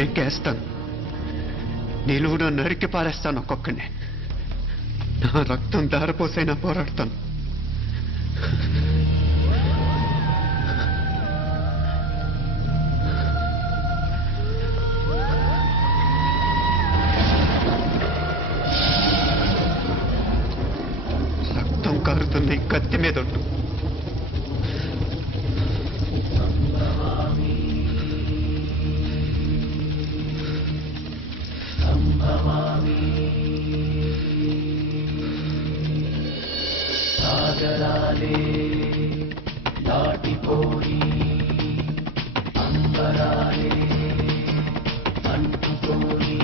నరికేస్తాను. నిలువున నరికి పారేస్తాను ఒక్కొక్కడిని. నా రక్తం దారపోసైనా పోరాడతాను. రక్తం కారుతుంది కత్తి మీద ఉంటు. సాగరాలే దాటిపోయి అంబరాలే అంటుకోని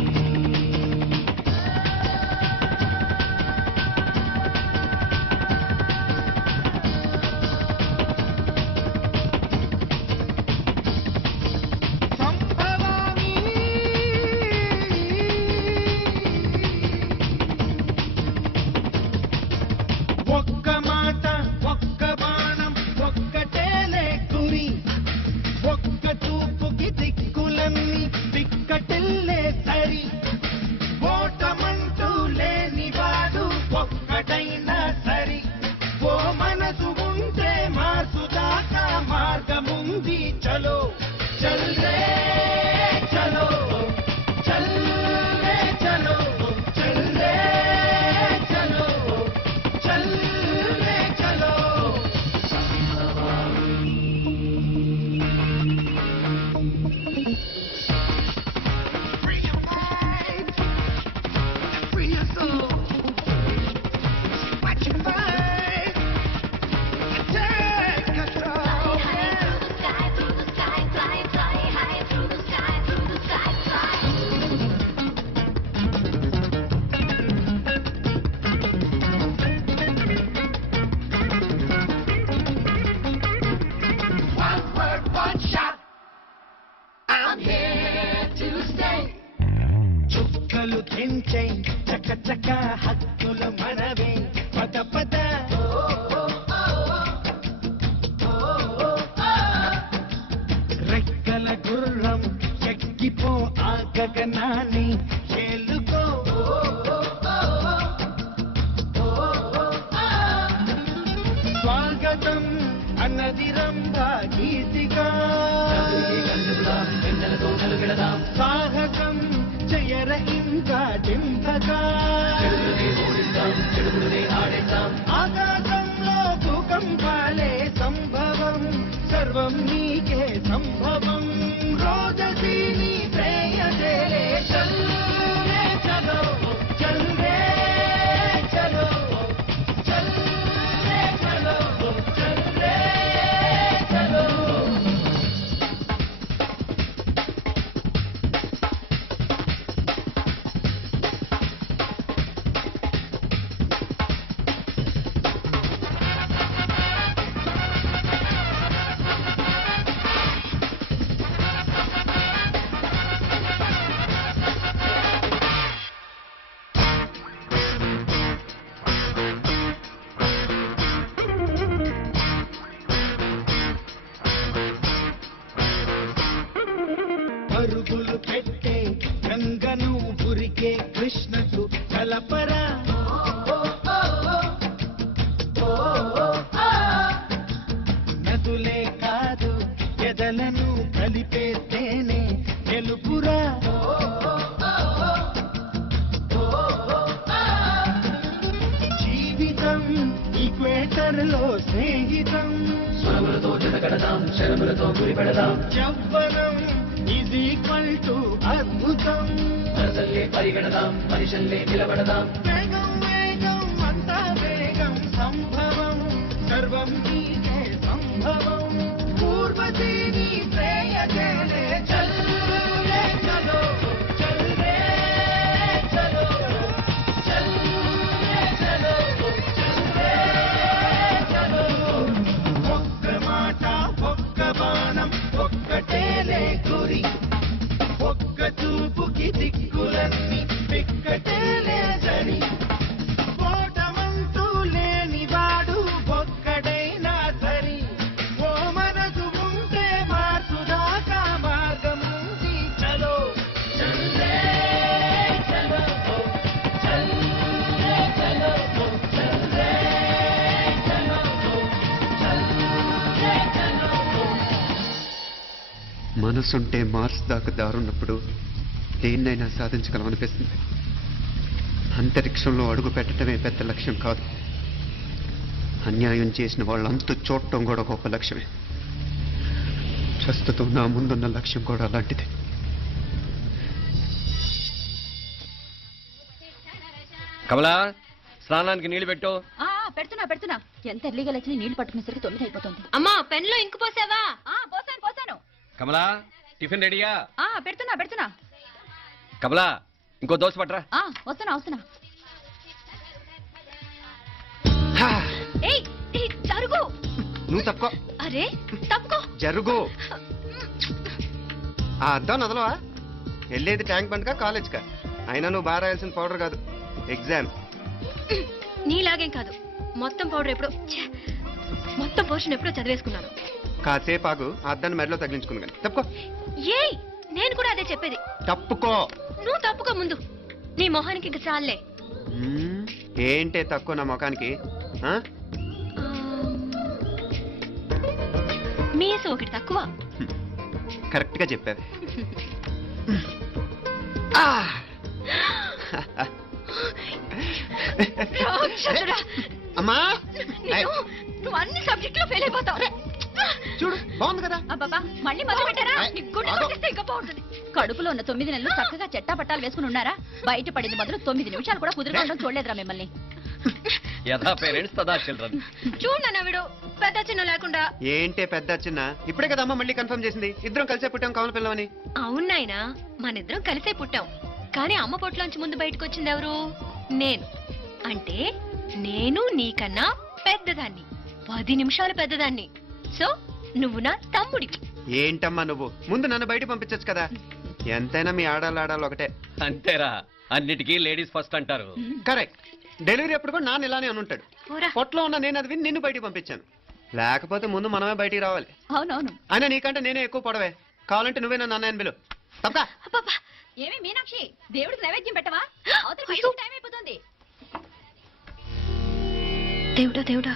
చుక్కలు తెంచే చక్క చక్క హక్కుల మనవే పద పద రెక్కల గుర్రం ఎక్కిపో ఆ గగనాన్ని చేలుకో స్వాగతం అన్నది రంభా గీతిగా సాహసం చెయ్యర ఇంకా డింపగా ఆకాశంలో భూకంపాలే సంభవం సర్వం నీకే సంభవం రోజసి నీ ప్రేయజేలే చల్లే చలో చల్లే చలో చల్లే చలో చల్లే చలో పరుగులు పెట్టే గంగను ఉరికే కృష్ణకు కలపరా నదులే కాదు ఎదలను కలిపేస్తేనే గెలుపురా జీవితం ఈక్వేటర్ లో స్నేహితం స్వరములతో జతకడదాం శరములతో గురిపెడదాం యవ్వనం ఈజ్ ఈక్వల్ టు అద్భుతం మనసల్లే పరిగెడదాం మనిషల్లే నిలబడదాం వేగం వేగం అంతా వేగం సంభవం సర్వం నీకే సంభవం పూర్వజీని ప్రేయజేలే చల్లే చలో చల్లే చలో చల్లే చలో చల్లే చలో ఒక్క మాట ఒక్క బాణం ఒక్కటేలే గురి ఒక్క చూపుకి దిక్కులన్నీ పిక్కటేలే సరి మనసుంటే మార్స్ దాకా దారున్నప్పుడు దేన్నైనా సాధించగలం అనిపిస్తుంది. అంతరిక్షంలో అడుగు పెట్టడమే పెద్ద లక్ష్యం కాదు, అన్యాయం చేసిన వాళ్ళంతా చూడటం కూడా గొప్ప లక్ష్యమే. ప్రస్తుతం నా ముందున్న లక్ష్యం కూడా అలాంటిదే. కమలా, స్నానానికి నీళ్లు పెట్టు. పెడుతున్నా ఎంత ఎర్లీగా లేచిన నీళ్లు పట్టుకునేసరికి 9 అయిపోతుంది. అమ్మా పెన్లో ఇంకు పోసావా? పోసాను. కమలా, టిఫిన్ రెడీయా? పెడుతున్నా. కమలా, ఇంకో దోశ పట్రా. వస్తున్నా. ఏయ్ జరుగు. నువ్వు తప్పుకో. అరే తప్పుకో. జరుగు. ఆ అద్దం నదలవా? వెళ్ళేది ట్యాంక్ బండ్కా కాలేజ్కా? అయినా నువ్వు బాగా రాయాల్సిన పౌడర్ కాదు, ఎగ్జామ్. నీలాగేం కాదు, మొత్తం పౌడర్ ఎప్పుడో మొత్తం పోర్షన్ ఎప్పుడో చదివేసుకున్నాను. కాసేపు ఆగు, ఆ అద్దాన్ని మెడలో తగిలించుకుని కానీ. తప్పుకో. ఏయ్ నేను కూడా అదే చెప్పేది. తప్పుకో. నువ్వు తప్పుకో ముందు. నీ మొహానికి ఇంక చాలే. ఏంటే తక్కువ నా ముఖానికి? ఆ? మీసు ఒకటి తక్కువ. కరెక్ట్ గా చెప్పావు. రాక్షసుడా. అమ్మా, నువ్వు అన్ని సబ్జెక్టులో ఫెయిల్ అయిపోతావు. చూడు బాగుంది కదా. అబ్బబ్బా మళ్ళీ మొదలు పెట్టారా? నీ గుండె కొట్టేస్తే ఇంకా బాగుంటుంది. కడుపులో ఉన్న 9 నెలలు చక్కగా చెట్టా పట్టాలు వేసుకుని ఉన్నారా? బయట పడింది మొదలు 9 నిమిషాలు కూడా కుదురుకోవడం చూడలేదురా మిమ్మల్ని. యథా పేరెంట్స్ తదా చిల్డ్రన్. చూడు నవ్విడు పెద్ద చిన్న లేకుండా. ఏంటే పెద్ద చిన్న? ఇప్పుడే కదా అమ్మ మళ్ళీ కన్ఫర్మ్ చేసింది, ఇద్దరం కలిసే పుట్టాం కావాలి పిల్లవని. అవునాయినా, మనిద్దరం కలిసే పుట్టాం. కానీ అమ్మ పొట్లోంచి ముందు బయటకు వచ్చింది ఎవరు? నేను. అంటే నేను నీకన్నా పెద్దదాన్ని, 10 నిమిషాలు పెద్దదాన్ని. సో నువ్వు నా తమ్ముడివి. ఏంటమ్మా నువ్వు? ముందు నన్ను బయట పంపించచ్చు కదా. ఎంతైనా మీ ఆడాలు ఒకటే. అంతేరా, అన్నిటికీ లేడీస్ ఫస్ట్ అంటారు. కరెక్ట్. డెలివరీ అప్పుడు కూడా నాన్న ఇలానే అనుంటాడు. పోరా. పొట్లో ఉన్న నేను అది విని నిన్ను బయటికి పంపించాను. లేకపోతే ముందు మనమే బయటికి రావాలి. అవునవును. అయినా నీకంటే నేనే ఎక్కువ పొడవే. కావాలంటే నువ్వే నన్ను అన్నయ్యని పిలు. తప్ప. అబ్బబ్బా. ఏమి మీనాక్షి, దేవుడికి నైవేద్యం పెట్టవా? అవతల అయ్యో. టైం అయిపోతుంది. దేవుడా దేవుడా,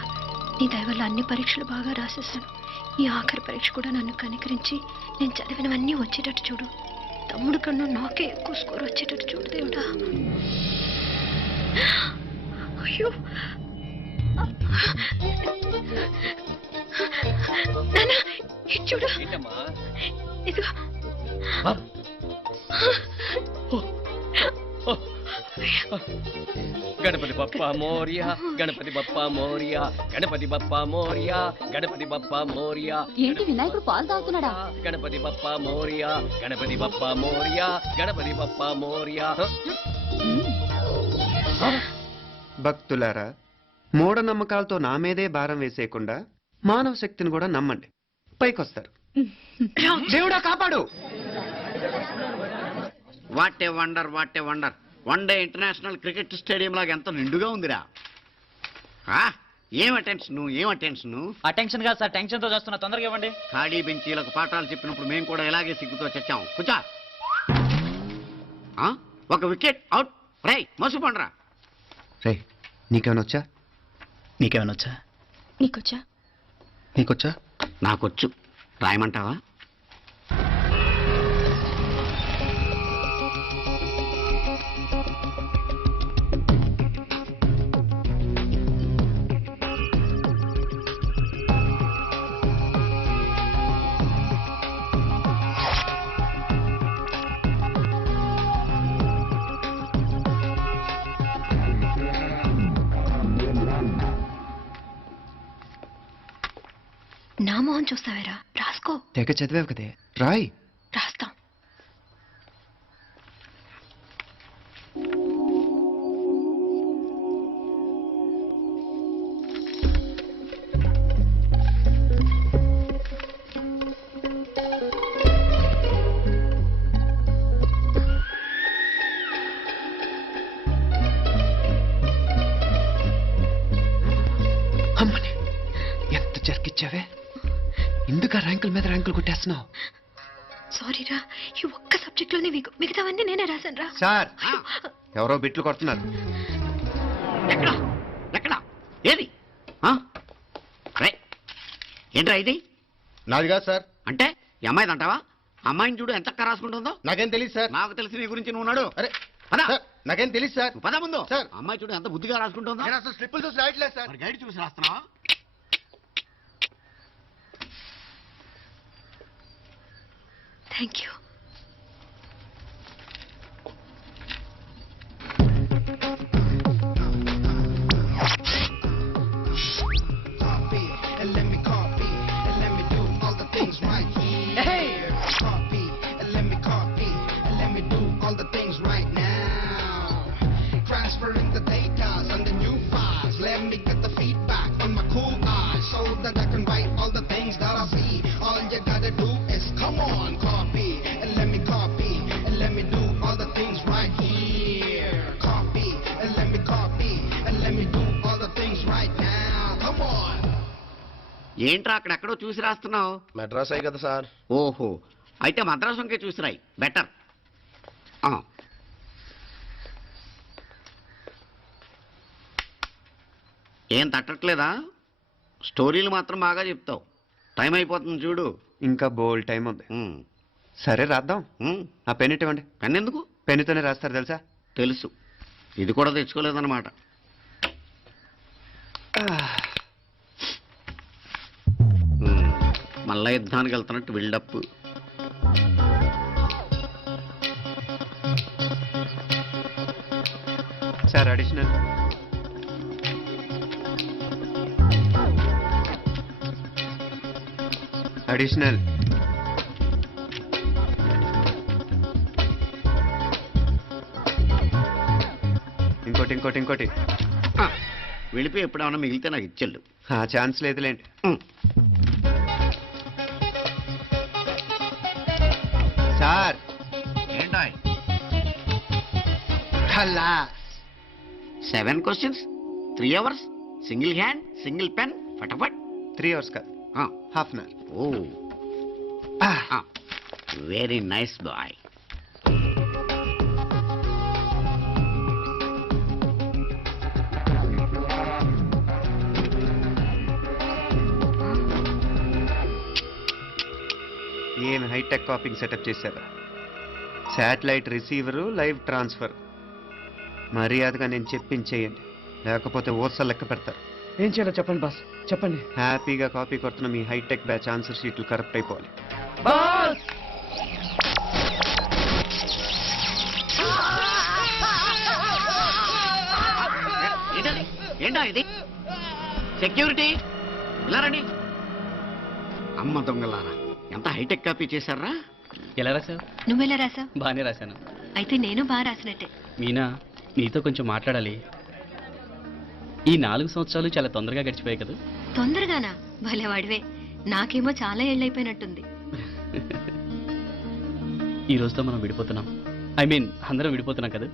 నీ దయ వల్ల అన్ని పరీక్షలు బాగా రాసేసాను. ఈ ఆఖరి పరీక్ష కూడా నన్ను కనికరించి నేను చదివినవన్నీ వచ్చేటట్టు చూడు. తమ్ముడు కన్నా నాకే ఎక్కువ స్కోర్ వచ్చేటట్టు చూడు దేవుడా. అయ్యో నాన్న, ఇది చూడు. ఏంటమ్మా? ఇదిగో. ఆ? గణపతి బప్పా మోరియా, గణపతి బప్పా మోరియా, గణపతి బప్పా మోరియా, గణపతి బప్పా మోరియా. ఏంటి వినాయకుడు పాలు తాగుతున్నాడా? గణపతి బప్పా మోరియా, గణపతి బప్పా మోరియా, గణపతి బప్పా మోరియా. భక్తులారా, మూఢనమ్మకాలతో నా మీదే భారం వేసేయకుండా మానవ శక్తిని కూడా నమ్మండి, పైకొస్తారు. దేవుడా కాపాడు. What a wonder, what a wonder. One day international cricket stadium లాగా ఎంత నిండుగా ఉందిరా. ఏం అటెన్షన్. అటెన్షన్ కాదు సార్, టెన్షన్ తో చేస్తున్నా, తొందరగా ఇవ్వండి. ఖాళీ బెంచీలకు పాఠాలు చెప్పినప్పుడు మేము కూడా ఇలాగే సిగ్గుతో చచ్చాం. కూర్చో. ఒక వికెట్ అవుట్. రై మసు పండ్రా. రే, నీకేమైనా వచ్చా? నీకేమైనా వచ్చా? నీకొచ్చా? నీకొచ్చా? నాకొచ్చు. రాయమంటావా? నా మొహం చూస్తావేరా? రాసుకో. తెగ చదివావు కదే, రాయ్. రాస్తాం. అమ్మని ఎంత జరికిచ్చావే. ఎందుకు ర్యాంకుల మీద ర్యాంకులు కొట్టేస్తున్నావు? సారీరా, ఈ ఒక్క సబ్జెక్ట్ లోనే మిగతావన్నీ నేనే రాశాను రా. సార్, ఎవరో బిట్లు కొడుతున్నారు. ఎక్కడ ఏది? రై ఏంట్రా ఇది? నాది కాదు సార్. అంటే ఈ అమ్మాయిది అంటావా? అమ్మాయిని చూడు ఎంత రాసుకుంటుందో. నాకేం తెలియదు సార్. నాకు తెలిసి నీ గురించి నువ్వు నాడు. అరే పద. సార్, నాకేం తెలియదు సార్. పద ముందు. సార్. అమ్మాయి చూడు ఎంత బుద్ధిగా రాసుకుంటుందో. నేను అసలు స్లిప్పులు చూసి రాయట్లేదు సార్. మరి గైడ్ చూసి రాస్తున్నావా? Thank you. Copy and let me copy and let me do all the things right here. Copy and let me copy and let me do all the things right now. Transferring the data on the new files. Let me get the feedback on my cool eyes so that I can write all the things that I see. All you gotta do is come on, copy and let me copy and let me do all the things right here. Copy and let me copy and let me do all the things right now. Come on. ఏంట్రా అక్కడెక్కడో చూసి రాస్తున్నావు? మెడ్రాస్ అయ్యి కదా sir. ఓహో, అయితే మద్రాసు వంకే చూసి రాయి, better. ఏం తట్టట్లేదా? స్టోరీలు మాత్రం బాగా చెప్తావు. టైం అయిపోతుంది చూడు. ఇంకా బోల్డ్ టైం ఉంది. ఉమ్, సరే రాద్దాం. ఉమ్. ఆ పెన్ ఇవ్వండి. పెన్ ఎందుకు? పెన్నుతోనే రాస్తారు తెలుసా? తెలుసు. ఇది కూడా తెచ్చుకోలేదన్నమాట. మళ్ళా యుద్ధానికి వెళ్తున్నట్టు బిల్డప్. Sir additional. అడిషనల్. ఇంకోటి ఇంకోటి ఇంకోటి. వెళ్ళిపోయి ఎప్పుడేమన్నా మిగిలితే నాకు ఇచ్చెళ్ళు. ఆ ఛాన్స్ లేదులేండి. సార్ ఏంటో ఖలాస్. 7 questions, 3 hours, single hand, single pen, ఫటాఫట్. 3 hours కాదు, half an hour. Oh, very nice boy. ఏం హైటెక్ కాపింగ్ సెటప్ చేశారు. Satellite receiver, live transfer. మర్యాదగా నేను చెప్పించేయండి, లేకపోతే ఓసలు లెక్క పెడతారు. ఏం చేయాలో చెప్పండి బాస్, చెప్పండి. హ్యాపీగా కాపీ కొడుతున్న మీ హైటెక్ బ్యాచ్ ఆన్సర్ షీట్లు కరెక్ట్ అయిపోవాలి. బాస్ ఏంటో ఇది? సెక్యూరిటీ ఇలా రండి. అమ్మ దొంగలారా, ఎంత హైటెక్ కాపీ చేశారా? ఎలా రాసావు? నువ్వెలా రాసావు? బాగానే రాశాను. అయితే నేను బాగా రాసినట్టే. మీనా, నీతో కొంచెం మాట్లాడాలి. ఈ 4 సంవత్సరాలు చాలా తొందరగా గడిచిపోయాయి కదా. తొందరగానా? భలేవాడివే. నాకేమో చాలా ఏళ్ళైపోయినట్టుంది. ఈ రోజుతో మనం విడిపోతున్నాం. ఐ మీన్ అందరం విడిపోతున్నాం కదా.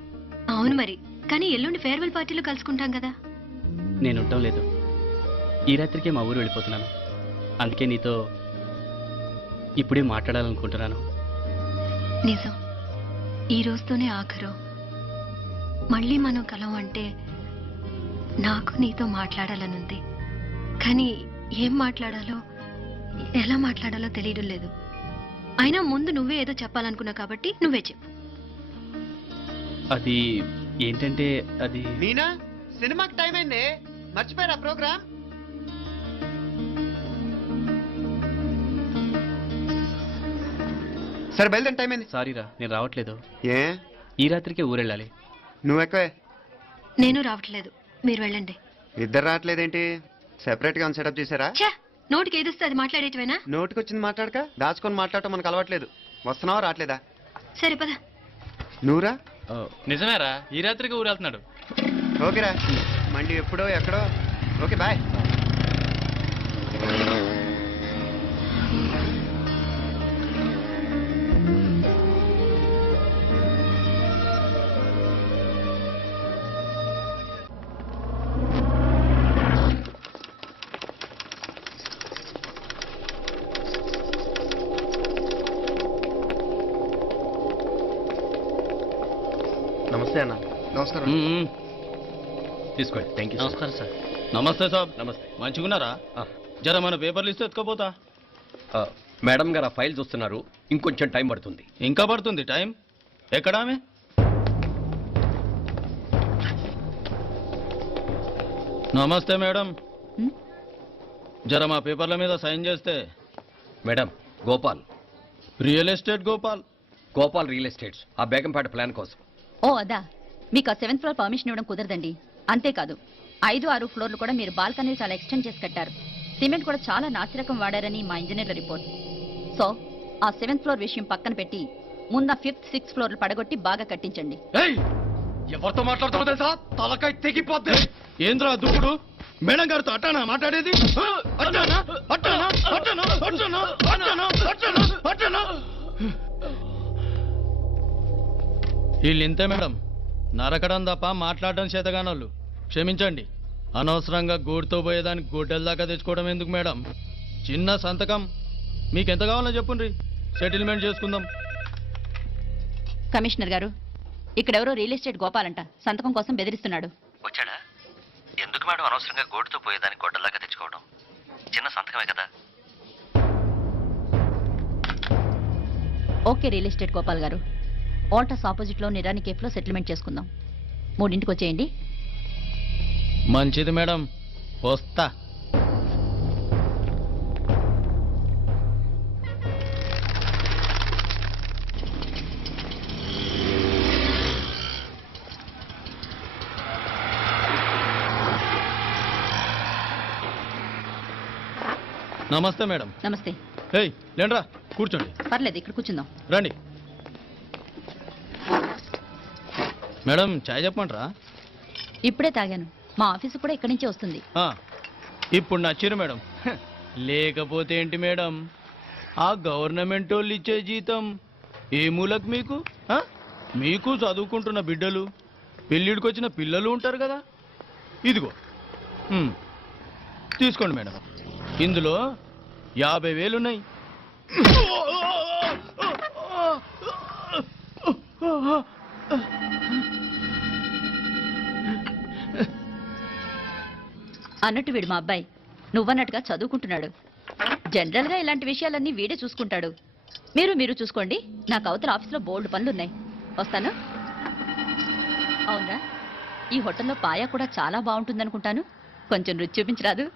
అవును మరి, కానీ ఎల్లుండి ఫేర్వెల్ పార్టీలో కలుసుకుంటాం కదా. నేను ఉండటం లేదు. ఈ రాత్రికే మా ఊరు వెళ్ళిపోతున్నాను. అందుకే నీతో ఇప్పుడే మాట్లాడాలనుకుంటున్నాను. నిజం, ఈ రోజుతోనే ఆఖరు. మళ్ళీ మనం కలం అంటే నాకు నీతో మాట్లాడాలనుంది. కానీ ఏం మాట్లాడాలో, ఎలా మాట్లాడాలో తెలియడం లేదు. అయినా ముందు నువ్వే ఏదో చెప్పాలనుకున్నావు కాబట్టి నువ్వే చెప్పు. అది ఏంటంటే అది మీనా, సినిమాకి టైం అయింది, మర్చిపోయారా ప్రోగ్రామ్? సరే బయలుదేరి, టైం అయింది. సారీరా, నేను రావట్లేదు. ఏ? ఈ రాత్రికే ఊరెళ్ళాలి. నువ్వు ఎక్కువే. నేను రావట్లేదు, మీరు వెళ్ళండి. ఇద్దరు రావట్లేదేంటి? సెపరేట్ గా సెటప్ చేశారా? ఛా, నోటికి ఏదొస్తే అది మాట్లాడేటివేనా? నోటికి వచ్చింది మాట్లాడక, దాచుకొని మాట్లాడటం మనకు అలవాట్లేదు. వస్తున్నావా రావట్లేదా? సరే పద. నువ్వురా. నిజమేరా, ఈ రాత్రికి ఊరు వెళ్తున్నాడు. ఓకేరా, మండి ఎప్పుడో ఎక్కడో. Okay bye. నమస్తే అన్న. నమస్కారం. తీసుకోండి. Thank you. నమస్కారం సార్. నమస్తే సాబ్. నమస్తే. మంచిగున్నారా? జర మన పేపర్లు ఇస్తే ఎత్తుకోపోతా. మేడం గారు ఆ ఫైల్ చూస్తున్నారు, ఇంకొంచెం టైం పడుతుంది. ఇంకా పడుతుంది టైం. ఎక్కడ ఆమె? నమస్తే మేడం. హ్మ్? జర మా పేపర్ల మీద సైన్ చేస్తే. Madam, Gopal real estate Gopal. Gopal real estates, ఆ బేగంపేట ప్లాన్ కోసం. ఓ అదా, మీకు ఆ 7th ఫ్లోర్ పర్మిషన్ ఇవ్వడం కుదరదండి. అంతేకాదు 5, 6 ఫ్లోర్లు కూడా మీరు బాల్కనీలు చాలా ఎక్స్టెండ్ చేసి కట్టారు. సిమెంట్ కూడా చాలా నాసిరకం వాడారని మా ఇంజనీర్ల రిపోర్ట్. సో ఆ 7th ఫ్లోర్ విషయం పక్కన పెట్టి ముందు 5th, 6th ఫ్లోర్లు పడగొట్టి బాగా కట్టించండి. ఎవరితో మాట్లాడుతావు తెలుసా? తలకాయ తెగిపోద్ది. ఏంద్రా దూకుడు? మేడం గారితో అట్టానా మాట్లాడేది? అట్టానా అట్టానా అట్టానా అట్టానా అట్టానా అట్టానా అట్టానా? వీళ్ళు ఇంతే మేడం, నరకడం తప్ప మాట్లాడడం చేతగానోళ్ళు. క్షమించండి, అనవసరంగా గూడుతో పోయేదానికి గొడ్డల దాకా తెచ్చుకోవడం ఎందుకు మేడం? చిన్న సంతకం మీకు ఎంత కావాలో చెప్పుండ్రి, సెటిల్మెంట్ చేసుకుందాం. కమిషనర్ గారు, ఇక్కడెవరో రియల్ ఎస్టేట్ గోపాలంట సంతకం కోసం బెదిరిస్తున్నాడు. వచ్చాడా? ఎందుకు మేడం అనవసరంగా గోటుతో పోయేదానికి గొడ్డల్లాగా తెచ్చుకోవడం? చిన్న సంతకమే కదా. ఓకే రియల్ ఎస్టేట్ గోపాల్ గారు, ఆల్టస్ ఆపోజిట్ లో నిరాని కేఫ్లో సెటిల్మెంట్ చేసుకుందాం. 3ంటికి వచ్చేయండి. మంచిది మేడం, వస్తా. నమస్తే మేడం. నమస్తే. ఏయ్ లేండ్రా, కూర్చోండి. పర్లేదు, ఇక్కడ కూర్చుందాం. రండి మేడం, చాయ్ చెప్పమంటారా? ఇప్పుడే తాగాను. మా ఆఫీసు కూడా ఇక్కడి నుంచే వస్తుంది. ఇప్పుడు నచ్చిరు మేడం. లేకపోతే ఏంటి మేడం, ఆ గవర్నమెంట్ వాళ్ళు ఇచ్చే జీతం ఏ మూలకు మీకు? మీకు చదువుకుంటున్న బిడ్డలు, పెళ్ళిడికి వచ్చిన పిల్లలు ఉంటారు కదా. ఇదిగో తీసుకోండి మేడం, ఇందులో 50,000 ఉన్నాయి. అన్నట్టు వీడు మా అబ్బాయి నువ్వన్నట్టుగా చదువుకుంటున్నాడు. జనరల్ గా ఇలాంటి విషయాలన్నీ వీడే చూసుకుంటాడు. మీరు చూసుకోండి. నాకు అవతల ఆఫీస్లో బోల్డ్ పనులున్నాయి. వస్తాను. అవునా, ఈ హోటల్లో పాయా కూడా చాలా బాగుంటుందనుకుంటాను. కొంచెం రుచి చూపించరాదు?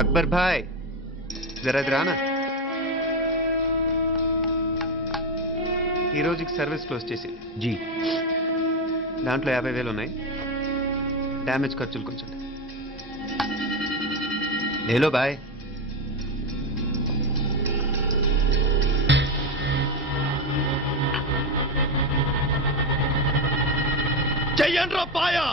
అక్బర్ భాయ్, జరా రానా. ఈ రోజుకి సర్వీస్ క్లోజ్ చేసి జీ. దాంట్లో 50,000 ఉన్నాయి. డ్యామేజ్ ఖర్చులు కొంచెం. లేలో బాయ్. చెయ్యండ్రా పాయా.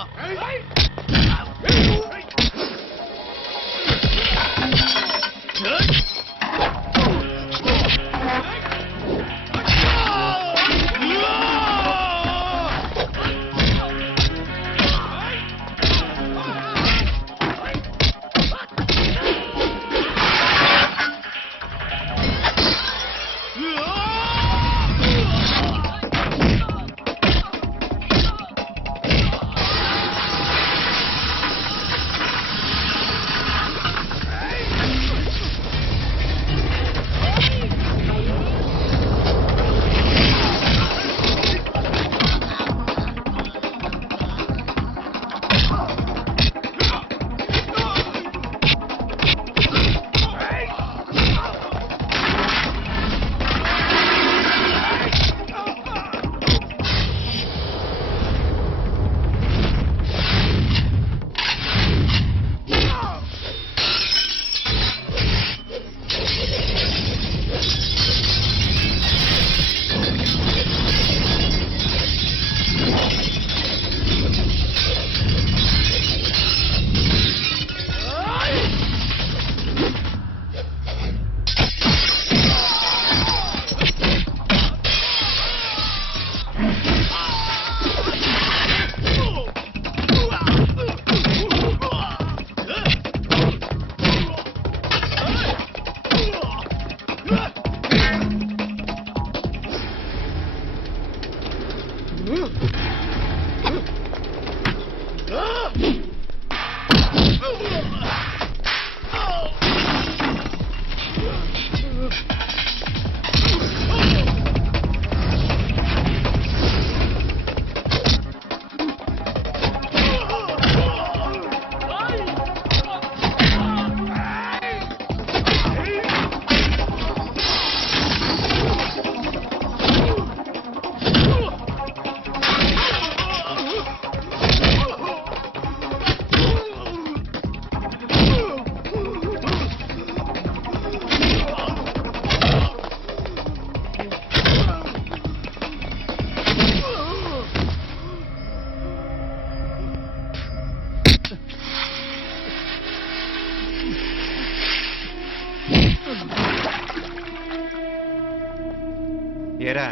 ఏరా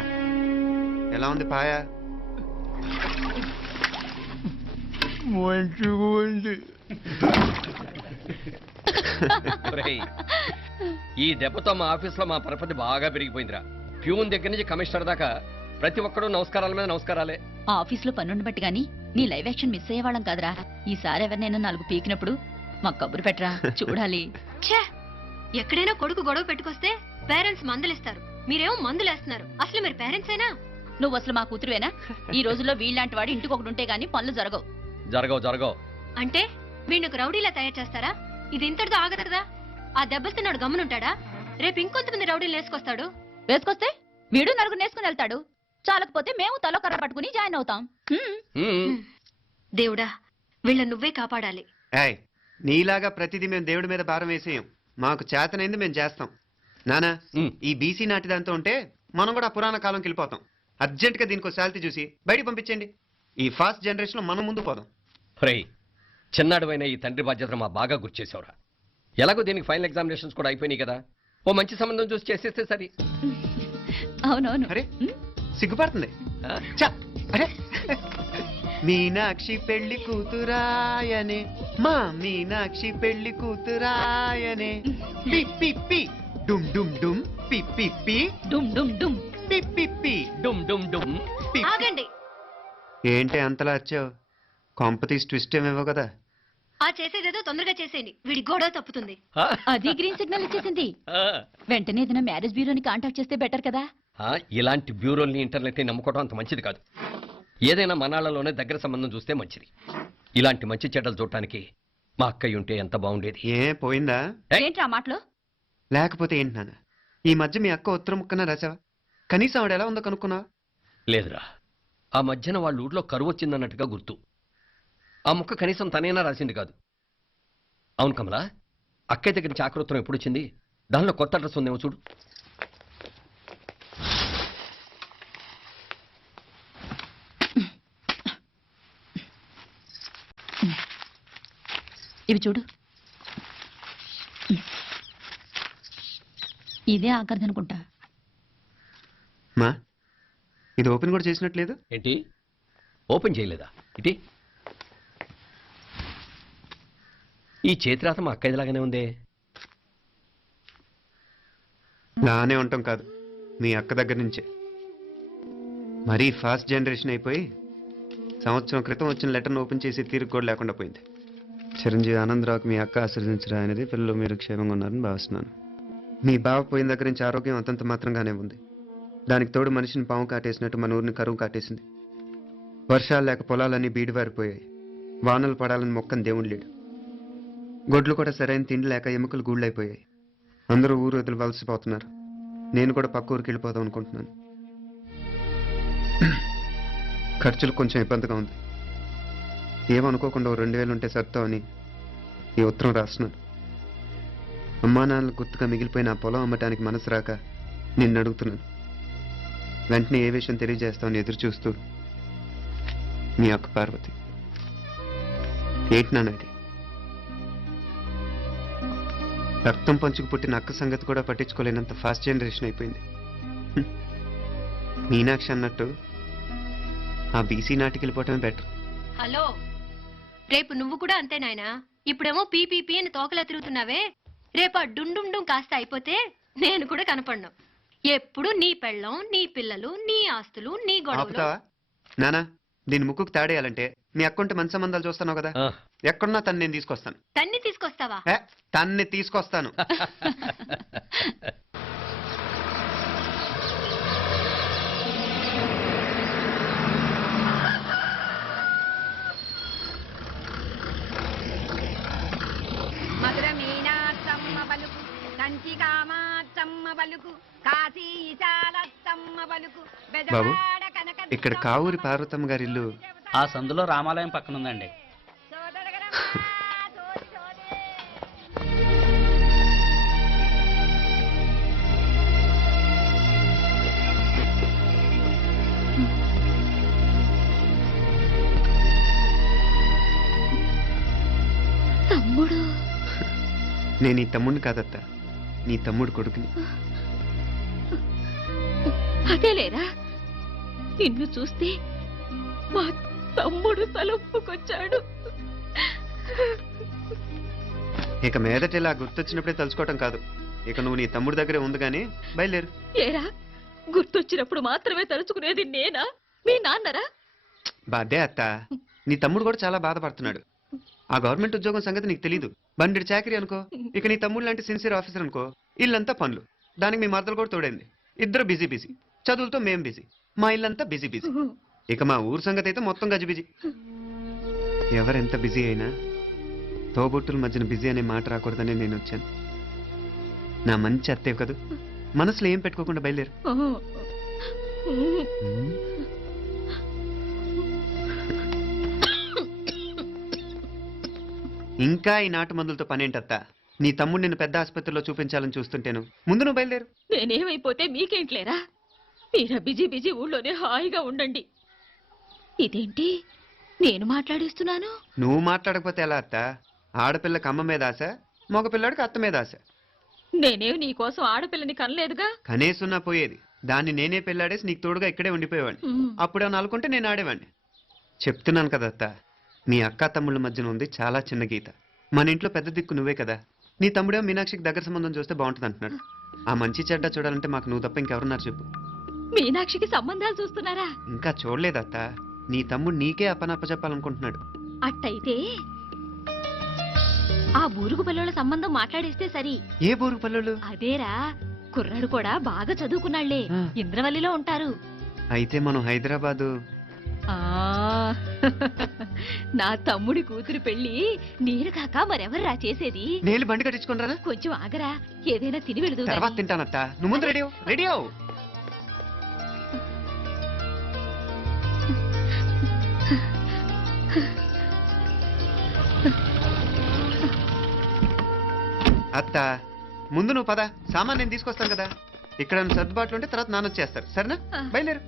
ఎలా ఉంది పాయ? మంచిగా ఉంది. ఒరేయ్, ఈ దెబ్బతో మా ఆఫీస్లో మా పరపతి బాగా పెరిగిపోయిందిరా. ప్యూన్ దగ్గర నుంచి కమిషనర్ దాకా ప్రతి ఒక్కడు నమస్కారాల మీద నమస్కారాలే. ఆ ఆఫీస్లో పనుండి బట్టి గాని నీ లైవ్ యాక్షన్ మిస్ అయ్యేవాళ్ళం కాదురా. ఈసారి ఎవరినైనా 4 పీకినప్పుడు మాకు కబురు పెట్టరా, చూడాలి. ఛే, ఎక్కడైనా కొడుకు గొడవ పెట్టుకొస్తే పేరెంట్స్ మందులిస్తారు, మీరేమో మందులేస్తున్నారు. అసలు మీరు పేరెంట్స్ అయినా? నువ్వు అసలు మా కూతురువేనా? ఈ రోజుల్లో వీళ్ళలాంటి వాడు ఇంటికి ఒకటి ఉంటే గానీ పనులు జరగవు. జరగవు. అంటే వీణ్ణకు రౌడీలా తయారు చేస్తారా? ఇది ఇంతటితో ఆగదు కదా. ఆ దెబ్బలుతున్నాడు గమ్మునుంటాడా? రేపు ఇంకొంతమంది రౌడీలు వేసుకొస్తాడు. వేసుకొస్తే వీడు 4 నేసుకుని వెళ్తాడు. చాలకపోతే మేము తలో కర్ర పట్టుకుని జాయిన్ అవుతాం. దేవుడా, వీళ్ళ నువ్వే కాపాడాలి. ఏయ్, నీలాగా ప్రతిదీ మేము దేవుడి మీద భారం వేసేయం. మాకు చేతనైంది మేము చేస్తాం. నానా, ఈ బీసీ నాటి దాంతో ఉంటే మనం కూడా పురాణ కాలంకి వెళ్ళిపోతాం. అర్జెంట్ గా దీనికి శాలిటీ చూసి బయటికి పంపించండి. ఈ ఫాస్ట్ జనరేషన్ లో మనం ముందు పోదాం. ఒరేయ్, చిన్నాడువైన ఈ తండ్రి బాధ్యతను మా బాగా గుర్చేసావురా. ఎలాగో దీనికి ఫైనల్ ఎగ్జామినేషన్స్ కూడా అయిపోయినాయి కదా, ఓ మంచి సంబంధం చూసి చేసేస్తే సరి. అవునవును. అరే సిగ్గుపడుతుంది. ఆ? ఛ, అరే మీనాక్షి పెళ్లి కూతురాయనే, మా మీనాక్షి పెళ్లి కూతురాయనే. పి పి పి డుమ్ డుమ్ డుమ్ పి పి పి డుమ్ డుమ్ డుమ్. పి పి పి డుమ్ డుమ్ డుమ్. పి. ఆగండి. ఏంటి అంతలా వచ్చావు? కాంపతీస్ ట్విస్ట్ ఏమేవో కదా. ఆ చేసేదేదో తొందరగా చేసేయండి, వీడి గొడవ తప్పుతుంది. ఆ? అది గ్రీన్ సిగ్నల్ ఇచ్చేసింది. ఆ. వెంటనే ఏదైనా మ్యారేజ్ బ్యూరోని కాంటాక్ట్ చేస్తే బెటర్ కదా. ఆ, ఇలాంటి బ్యూరోల్ని ఇంటర్నెట్ని నమ్ముకోవడం అంత మంచిది కాదు. ఏదైనా మనాళ్ళలోనే దగ్గర సంబంధం చూస్తే మంచిది. ఇలాంటి మంచి చెడ్డలు చూడటానికి మా అక్కయ్య ఉంటే ఎంత బాగుండేది. ఏ పోయిందా? ఏయ్. ఏంట్రా ఆ మాటలు? లేకపోతే ఏంటి నాన్న, ఈ మధ్య మీ అక్క ఉత్తరం ముక్కన రాసావా? కనీసం ఆవిడ ఎలా ఉందో కనుక్కున్నావా? లేదురా, ఆ మధ్యన వాళ్ళ ఊర్లో కరువు వచ్చిందన్నట్టుగా గుర్తు. ఆ ముక్క కనీసం తనైనా రాసింది కాదు. అవును కమలా, అక్కయ్య దగ్గర నుంచి ఆకృతం ఎప్పుడు వచ్చింది? దానిలో కొత్త అడ్రస్ ఉందేమో చూడు. ఇవి చూడు. ఇదే ఆఖరిది అనుకుంటా. మా ఇది ఓపెన్ కూడా చేసినట్లేదు. ఏంటి ఓపెన్ చేయలేదా? ఇటీ ఈ చేతిరాత మా అక్కయ్యలాగానే ఉందే. నానే ఉంటాం కాదు, మీ అక్క దగ్గర నుంచే. మరీ ఫాస్ట్ జనరేషన్ అయిపోయి సంవత్సరం క్రితం వచ్చిన లెటర్ను ఓపెన్ చేసి తీరుకు కూడా లేకుండా పోయింది. చిరంజీవి ఆనందరావుకి మీ అక్క ఆశీర్వదించరా అనేది, పిల్లలు మీరు క్షేమంగా ఉన్నారని భావిస్తున్నాను. మీ బావ పోయిన దగ్గర నుంచి ఆరోగ్యం అంతంత మాత్రంగానే ఉంది. దానికి తోడు మనిషిని పాము కాటేసినట్టు మన ఊరిని కరువు కాటేసింది. వర్షాలు లేక పొలాలన్నీ బీడివారిపోయాయి. వానలు పడాలని మొక్కని దేవుడు లేడు. గొడ్లు కూడా సరైన తిండి లేక ఎముకలు గూళ్ళైపోయాయి. అందరూ ఊరు వదిలి వలసిపోతున్నారు. నేను కూడా పక్క ఊరికి వెళ్ళిపోదాం అనుకుంటున్నాను. ఖర్చులు కొంచెం ఇబ్బందిగా ఉంది. ఏమనుకోకుండా 2000 ఉంటే సర్తామని ఈ ఉత్తరం రాస్తున్నాను. అమ్మా నాన్నలు గుర్తుగా మిగిలిపోయిన ఆ పొలం అమ్మటానికి మనసు రాక నిన్ను అడుగుతున్నాను. వెంటనే ఏ విషయం తెలియజేస్తామని ఎదురు చూస్తూ మీ అక్క పార్వతి. ఏంటి నాన్న ఇది? రక్తం పంచుకు పుట్టిన అక్క సంగతి కూడా పట్టించుకోలేనంత ఫాస్ట్ జనరేషన్ అయిపోయింది. మీనాక్షి అన్నట్టు ఆ బీసీ నాటికి వెళ్ళిపోవటమే బెటర్. హలో, రేపు నువ్వు కూడా అంతే నాయనా. ఇప్పుడేమో పీపీపీ అని తోకలా తిరుగుతున్నావే, రేపు ఆ డుండుండుం కాస్త అయిపోతే నేను కూడా కనపడను. ఎప్పుడు నీ పెళ్ళం, నీ పిల్లలు, నీ ఆస్తులు, నీ గొడవలు. ఆపుతావా నానా? దీని ముక్కుకు తాడేయాలంటే మీ అక్కంటే మంచి సంబంధాలు చూస్తాను కదా. ఆ. ఎక్కడున్నా తను నేను తీసుకొస్తాను. తన్ని తీసుకొస్తావా? తన్ని తీసుకొస్తాను. మధుర మీనాక్షమ్మ పలుకు, కంచి కామాక్షమ్మ పలుకు, కాశీ ఈశాలత్తమ్మ పలుకు, బాబు, బెజవాడ కనక ఇక్కడ కావూరి పార్వతమ్మ గారి ఇల్లు ఆ సందులో రామాలయం పక్కన ఉందండి. తమ్ముడు? నేను నీ తమ్ముడిని కాదత్తా, నీ తమ్ముడు కొడుకుని. అదేలేరా, నిన్ను చూస్తే మా తమ్ముడు తలొప్పుకొచ్చాడు. ఇక మీదట ఇలా గుర్తొచ్చినప్పుడే తలుచుకోవటం కాదు. ఇక నువ్వు నీ తమ్ముడి దగ్గరే ఉంది కానీ బయలుదేరు. ఏరా, గుర్తొచ్చినప్పుడు మాత్రమే తలుచుకునేది నేనా, మీ నాన్నరా? బాధే అత్త, నీ తమ్ముడు కూడా చాలా బాధపడుతున్నాడు. ఆ గవర్నమెంట్ ఉద్యోగం సంగతి నీకు తెలీదు. బండి చాకరీ అనుకో. ఇక నీ తమ్ముడు లాంటి సిన్సియర్ ఆఫీసర్ అనుకో. ఇల్లంతా పనులు, దానికి మీ మరదలు కూడా తోడైంది. ఇద్దరు బిజీ బిజీ. చదువులతో మేం బిజీ, మా ఇల్లంతా బిజీ బిజీ. ఇక మా ఊరు సంగతి అయితే మొత్తం గజిబిజీ. ఎవరెంత బిజీ అయినా తోబుట్టుల మధ్యన బిజీ అనే మాట రాకూడదని నేను వచ్చాను. నా మంచి అత్తే కదూ, మనసులో ఏం పెట్టుకోకుండా బయలుదేరు. ఇంకా ఈ నాటు మందులతో పనేంటత్తా? నీ తమ్ముడు నిన్ను పెద్ద ఆసుపత్రిలో చూపించాలని చూస్తుంటేను. ముందు నువ్వు బయలుదేరు. నేనేమైపోతే మీకేంట్లేరా? మీరా బిజీ బిజీ ఊళ్ళోనే హాయిగా ఉండండి. ఇదేంటి నేను మాట్లాడిస్తున్నాను? నువ్వు మాట్లాడకపోతే ఎలా అత్త? ఆడపిల్లకి అమ్మ మీద ఆశ, మగపిల్లాడికి అత్త మీద ఆశ. నేనేం నీకోసం ఆడపిల్లని కనలేదుగా. కనేసున్నా పోయేది. దాన్ని నేనే పెళ్ళాడేసి నీకు తోడుగా ఇక్కడే ఉండిపోయేవాడిని. అప్పుడేమన్నా అనుకుంటే నేను ఆడేవాడిని. చెప్తున్నాను కదా అత్త, మీ అక్క తమ్ముళ్ళ మధ్యన ఉంది చాలా చిన్న గీత. మన ఇంట్లో పెద్ద దిక్కు నువ్వే కదా. నీ తమ్ముడే మీనాక్షికి దగ్గర సంబంధం చూస్తే బాగుంటుంది అంటున్నాడు. ఆ మంచి చెడ్డ చూడాలంటే మాకు నువ్వు తప్ప ఇంకెవరున్నారు చెప్పు? మీనాక్షికి సంబంధాలు చూస్తున్నారా? ఇంకా చూడలేదత్త. నీ తమ్ముడు నీకే అప్పనప్ప చెప్పాలనుకుంటున్నాడు. అట్టయితే ఆ బూరుగు పిల్లల సంబంధం మాట్లాడేస్తే సరి. ఏ బూరుగు పల్లెలు? అదేరా, కుర్రాడు కూడా బాగా చదువుకున్నాళ్లే, ఇంద్రవల్లిలో ఉంటారు. అయితే మనం హైదరాబాదు. ఆ నా తమ్ముడి కూతురు పెళ్లి నేను కాక మరెవర్రా చేసేది? నేను బండి కట్టించుకుంటారా? కొంచెం ఆగరా, ఏదైనా తిని వెళదు. తర్వాత తింటానత్త. నువ్వు ముందు రెడీ రెడీ అవు. అత్త, ముందు నువ్వు పద. సామాన్ నేను తీసుకొస్తాను కదా. ఇక్కడ సర్దుబాట్లు ఉంటే తర్వాత నాన్న వచ్చేస్తారు. సరేనా? బయలుదేరు.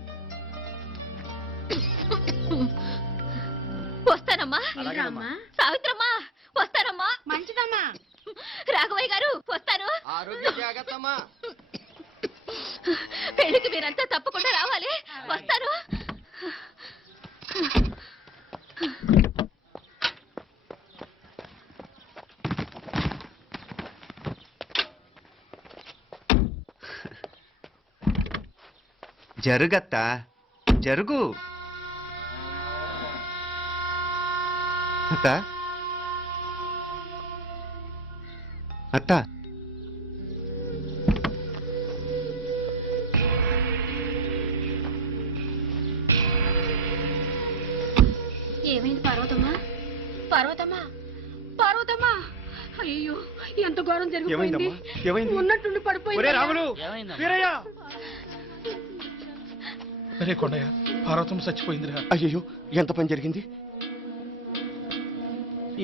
వస్తానమ్మా. సావిత్రమ్మా వస్తానమ్మా. మంచిదమ్మా. రాఘవయ్య గారు వస్తాను. ఆరోగ్య జాగ్రత్తమ్మా. పెళ్లికి మీరంతా తప్పకుండా రావాలి. వస్తాను. జరుగత్తా, జరుగు. అత్త, అత్త, ఏమైంది పార్వతమ్మా? పార్వతమ్మా, పార్వతమ్మా, అయ్యో ఎంత ఘోరం జరిగిపోయింది. ఉన్నట్టుండి పడిపోయింది. అరే కొండయ్య, పార్వతం చచ్చిపోయిందిరా. అయ్యో, ఎంత పని జరిగింది?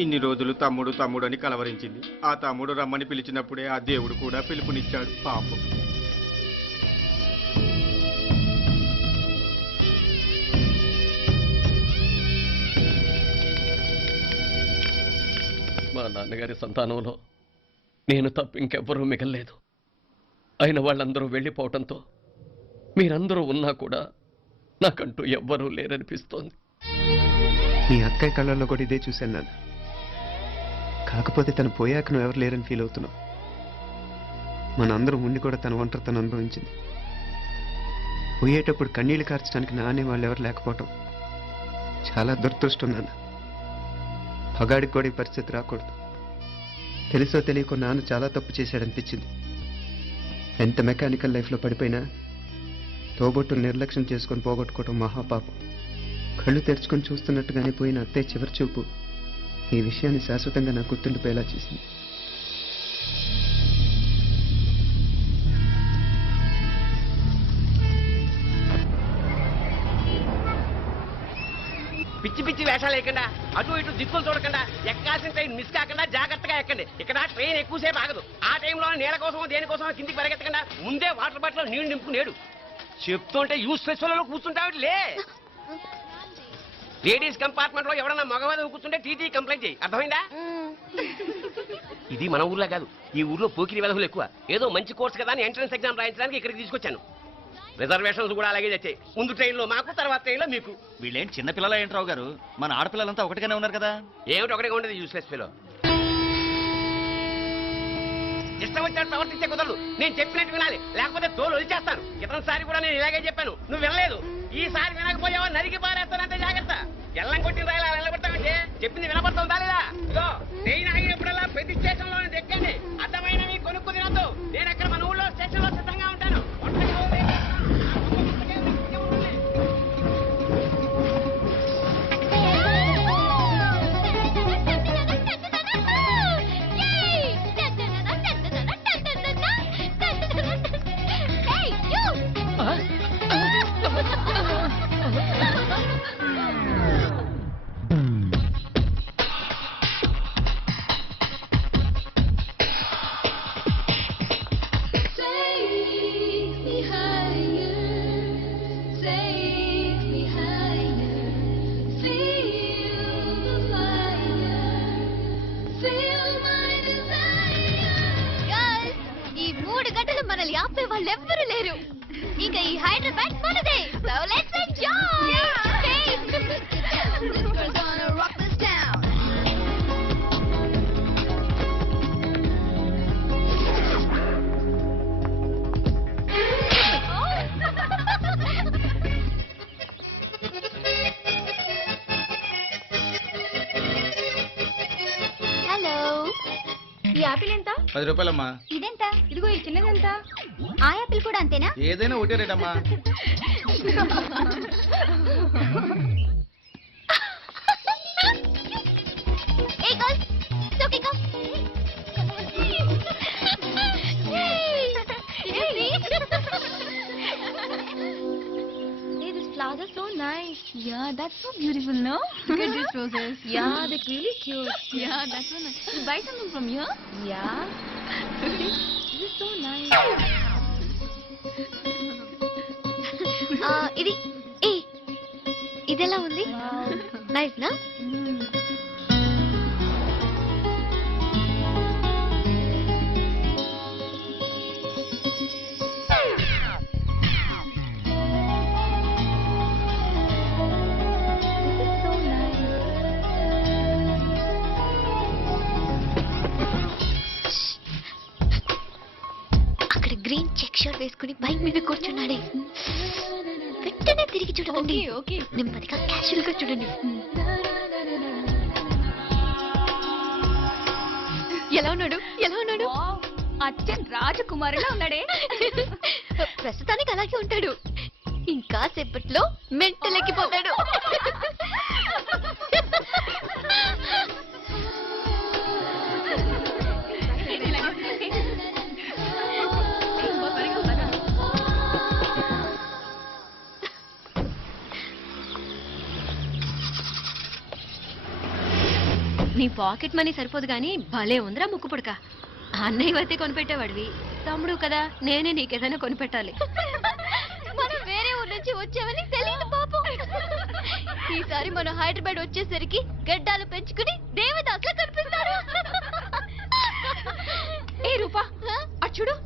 ఇన్ని రోజులు తమ్ముడు తమ్ముడు అని కలవరించింది. ఆ తమ్ముడు రమ్మని పిలిచినప్పుడే ఆ దేవుడు కూడా పిలుపునిచ్చాడు. పాపం. మా నాన్నగారి సంతానంలో నేను తప్ప ఇంకెవ్వరూ మిగల్లేదు. అయిన వాళ్ళందరూ వెళ్ళిపోవటంతో మీరందరూ ఉన్నా కూడా నాకంటూ ఎవ్వరూ లేరనిపిస్తోంది. మీ అక్కయ్య కళ్ళల్లో కూడా ఇదే చూశాను నాన్న. కాకపోతే తను పోయాక నువ్వు ఎవరు లేరని ఫీల్ అవుతున్నావు. మనందరం ఉండి కూడా తన ఒంటరితను అనుభవించింది. పోయేటప్పుడు కన్నీళ్లు కార్చడానికి నానే వాళ్ళు ఎవరు లేకపోవటం చాలా దురదృష్టం నాన్న. పగాడికి కూడా ఈ పరిస్థితి రాకూడదు. తెలుసో తెలియకో నాన్న చాలా తప్పు చేశాడనిపించింది. ఎంత మెకానికల్ లైఫ్లో పడిపోయినా తోబొట్టులు నిర్లక్ష్యం చేసుకొని పోగొట్టుకోవటం మహాపాపం. కళ్ళు తెరుచుకొని చూస్తున్నట్టుగానే పోయిన అత్తయ్య చివరి చూపు ఈ విషయాన్ని శాశ్వతంగా నా గుర్తుండిపోయేలా చేసింది. పిచ్చి పిచ్చి వేషాలు వేయకుండా, అటు ఇటు దిక్కులు చూడకుండా, ఎక్కాల్సిన ట్రైన్ మిస్ కాకుండా జాగ్రత్తగా ఎక్కండి. ఇక్కడ ట్రైన్ ఎక్కువసేపు ఆగదు. ఆ టైంలో నీళ్ళ కోసం దేనికోసం కిందికి పరిగెత్తకుండా ముందే వాటర్ బాటిల్ నీళ్లు నింపుకునేడు. చెప్తుంటే యూస్లెస్ లో కూర్చుంటావు. లే, లేడీస్ కంపార్ట్మెంట్ లో ఎవడన్నా మగవాదం కూర్చుంటే టీటీ కంప్లైంట్ చేయి. అర్థమైందా? ఇది మన ఊర్లో కాదు. ఈ ఊర్లో పోకిరి వెధవులు ఎక్కువ. ఏదో మంచి కోర్స్ కదా అని ఎంట్రన్స్ ఎగ్జామ్ రాయించడానికి ఇక్కడికి తీసుకొచ్చాను. రిజర్వేషన్స్ కూడా అలాగే తెచ్చాయి. ముందు ట్రైన్లో మాకు, తర్వాత ట్రైన్లో మీకు. వీళ్ళేం చిన్న పిల్లల ఏంట్రావు గారు, మన ఆడపిల్లలంతా ఒకటిగానే ఉన్నారు కదా. ఏమిటి ఒకటిగా ఉండేది యూస్లెస్ ఫెలో. ఇష్టం వచ్చినట్టు ప్రవర్తించే కుదరదు. నేను చెప్పినట్టు వినాలి, లేకపోతే తోలు వదిలేస్తాను. ఇతనిసారి కూడా నేను ఇలాగే చెప్పాను, నువ్వు వినలేదు. ఈసారి వినకపోయావా నరికి పారేస్తానంటే జాగ్రత్త. ఎల్లం కొట్టిన రాయలా వెళ్ళగొట్టామంటే చెప్పింది వినపడుతుందా లేదా? ఇదో ట్రైన్ ఆగినప్పుడల్లా ప్రతి స్టేషన్ లో దిక్కండి. అర్థమైనవి కొనుక్కు తినద్దు. నేను అక్కడ మన ఊళ్ళో స్టేషన్ లో సిద్ధంగా ఉంటాను. ఈ 3 గంటలు మనల్ని ఆపే వాళ్ళు ఎవ్వరు లేరు. ఇంకా ఈ హైదరాబాద్ మనదే. So let's enjoy. This girl's gonna rock this town. Hello, ఈ యాపిల్ ఎంత? 10 రూపాయలమ్మా. ఇదెంత? ఇదిగో ఈ చిన్నదెంత? ఆ యాపిల్ కూడా అంతేనా? ఏదైనా ఒకటే రేట్ అమ్మా. Hey girls, Sophie, come. Yay! Hey, this flower is so nice. Yeah, that's so beautiful, no? Look at these roses. Yeah, they're really cute. Yeah, that's so nice. You buy something from here? Yeah. This is so nice. ఇదెలా ఉంది? Nice నా? అక్కడ green check shirt వేసుకుని bike మీద కూర్చున్నాడే, వెంటనే తిరిగి చూడండి. నెమ్మదిగా క్యాషువల్ గా చూడండి. ఎలా ఉన్నాడు? ఎలా ఉన్నాడు? అచ్చన్ రాజకుమారిలా ఉన్నాడే. ప్రస్తుతానికి అలాగే ఉంటాడు, ఇంకా సేపట్లో మెంటలెక్కిపోతాడు. నీ పాకెట్ మనీ సరిపోదు గానీ భలే ఉందిరా ముక్కు పుడక. అన్నయ్య అయితే కొనిపెట్టేవాడివి, తమ్ముడు కదా నేనే నీకేదైనా కొనిపెట్టాలి. మనం వేరే ఊరు నుంచి వచ్చామని తెలియదు పాపం. ఈసారి మనం హైదరాబాద్ వచ్చేసరికి గడ్డాలు పెంచుకుని దేవదాసులా కనిపిస్తారు. ఏ రూపా అచ్చుడు,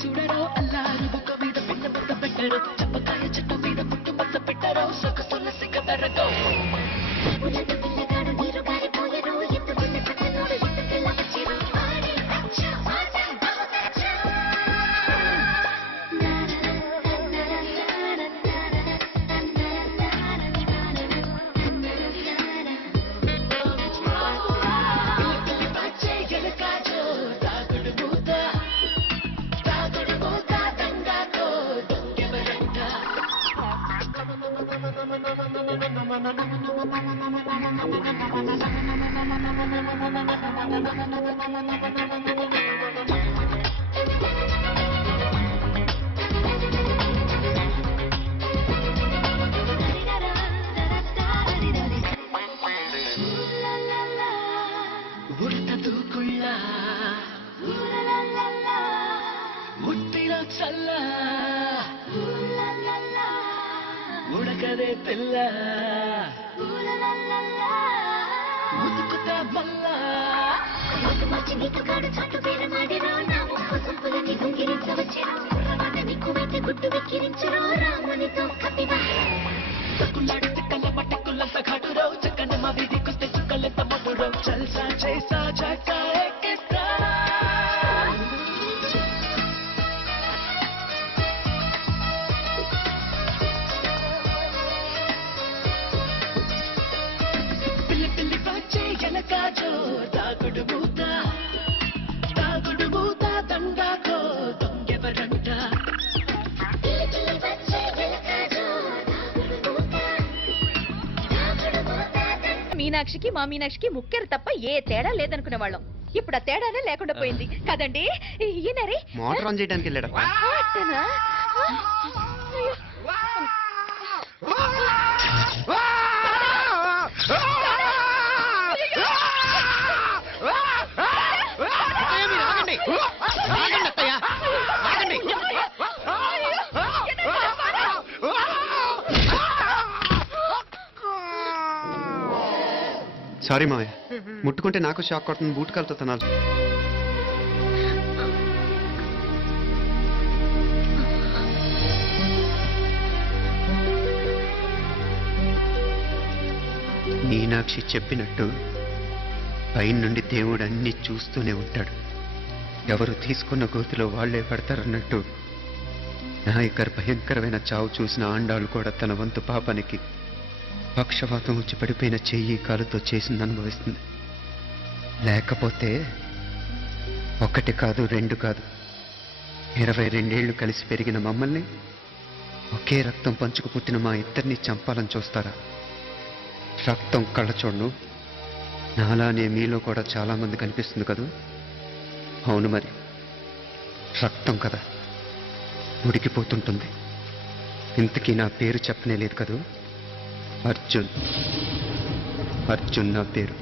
చూడరో అల్లారు బుక్క మీద పిల్ల బుక్క పెట్టరు చెప్పకాయ చెట్టు మీద పుట్టు మచ్చ పెట్టరో సొక్క తులసి కదరగో పిల్లగాడు నీరు గారిపోయరు ఎత్తు పిల్ల సత్తనోడు ఎత్తుకెళ్ళ వచ్చిరు ఆడి అచ్చా వాసా బాసా చల్ల ఉడకదే పిల్ల ఉతుకుతా మల్లా మార్చి నీకు కాడు చాటు పేర మాడిరో నా ముక్కు సంపులని గుంగిరించవచ్చారు నీకు అయితే గుడ్డు వెక్కిరించరో రామునితో కపివా సకులాడి తిక్కల మట్టకులంత ఘాటురో చక్కన మా వీధికొస్తే చుక్కలంత మధురో చల్సా చేసా చాకా ఎక్కిస్తా ఎలకాజో తాగుడు మూత దండాకో దొంగెవరంట మీనాక్షికి మా మీనాక్షికి ముక్కెరు తప్ప ఏ తేడా లేదనుకునే వాళ్ళం ఇప్పుడు ఆ తేడానే లేకుండా పోయింది కదండి ఈయనరే మోటార్ ఆన్ చేయడానికి వెళ్ళాడు అట్టనా? అయ్యో. సారీ మావయ్య ముట్టుకుంటే నాకు షాక్ కొడుతుంది బూట్ కాలుతో తనాలి మీనాక్షి చెప్పినట్టు పైన నుండి దేవుడు అన్ని చూస్తూనే ఉంటాడు ఎవరు తీసుకున్న గోతిలో వాళ్లే పడతారన్నట్టు నాయకర్ భయంకరమైన చావు చూసిన ఆండాళ్ళు కూడా తన వంతు పాపానికి పక్షవాతం వచ్చి పడిపోయిన చెయ్యి కాలుతో చేసింది అనుభవిస్తుంది లేకపోతే ఒకటి కాదు రెండు కాదు 22 ఏళ్లు కలిసి పెరిగిన మమ్మల్ని ఒకే రక్తం పంచుకు పుట్టిన మా ఇద్దరిని చంపాలని చూస్తారా రక్తం కళ్ళ చూడను నాలానే మీలో కూడా చాలా మంది కనిపిస్తుంది కదూ అవును మరి రక్తం కదా ఉడికిపోతుంటుంది ఇంతకీ నా పేరు చెప్పనే లేదు కదూ అర్జున్ నా పేరు